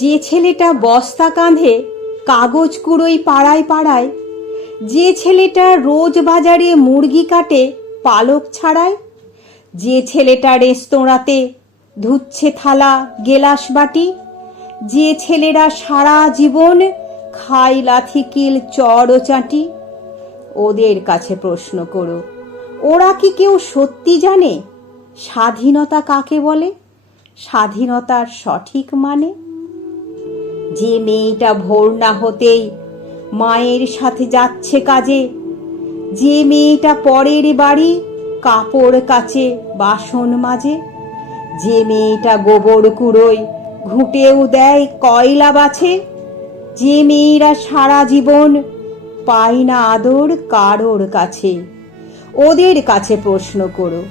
যে ছেলেটা বস্তা কাঁধে কাগজ কুড়োই পাড়ায় পাড়ায় যে ছেলেটা রোজ বাজারে মুরগি কাটে পালক ছাড়ায় যে ছেলেটা রেস্তোরাঁতে ধুচ্ছে থালা গেলাস বাটি যে ছেলেরা সারা জীবন খাই লাথি কিল চড় ও চাটি ওদের কাছে প্রশ্ন করো ওরা কি কেউ সত্যি জানে স্বাধীনতা কাকে বলে স্বাধীনতার সঠিক মানে যে মেয়েটা ভোর না হতেই মায়ের সাথে যাচ্ছে কাজে যে মেয়েটা পরের বাড়ি কাপড় কাছে বাসন মাঝে যে মেয়েটা গোবর কুড়োয় ঘুঁটেও দেয় কয়লা বাছে যে মেয়েরা সারা জীবন পায় না আদর কারোর কাছে ওদের কাছে প্রশ্ন করো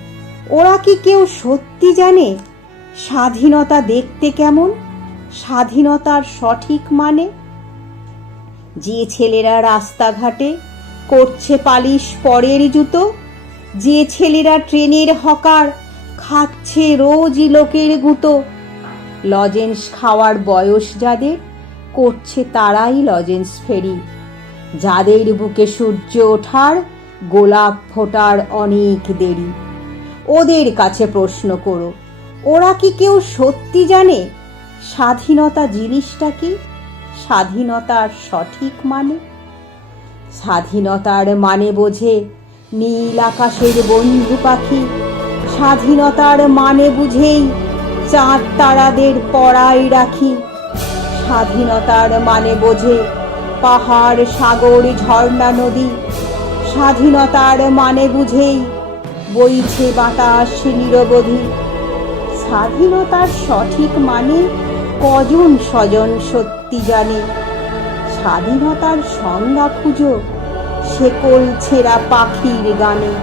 ওরা কি কেউ সত্যি জানে স্বাধীনতা দেখতে কেমন স্বাধীনতার সঠিক মানে যে ছেলেরা রাস্তাঘাটে করছে পালিশ পরের জুতো যে ছেলেরা ট্রেনের হকার খাচ্ছে রোজই লোকের গুতো লজেন্স খাওয়ার বয়স যাদের করছে তারাই লজেন্স ফেরি যাদের বুকে সূর্য ওঠার গোলাপ ফোটার অনেক দেরি ওদের কাছে প্রশ্ন করো ওরা কি কেউ সত্যি জানে স্বাধীনতা জিনিসটা কি স্বাধীনতার সঠিক মানে স্বাধীনতার মানে বোঝে নীল আকাশের বন্ধু পাখি স্বাধীনতার মানে বুঝেই চাঁদ তারাদের পড়াই রাখি স্বাধীনতার মানে বোঝে পাহাড় সাগর ঝর্ণা নদী স্বাধীনতার মানে বুঝেই বইছে বাতাস নিরবধি স্বাধীনতার সঠিক মানে কজন স্বজন সত্যি জানে স্বাধীনতার সংজ্ঞা খুঁজো শেকল ছেঁড়া পাখির গানে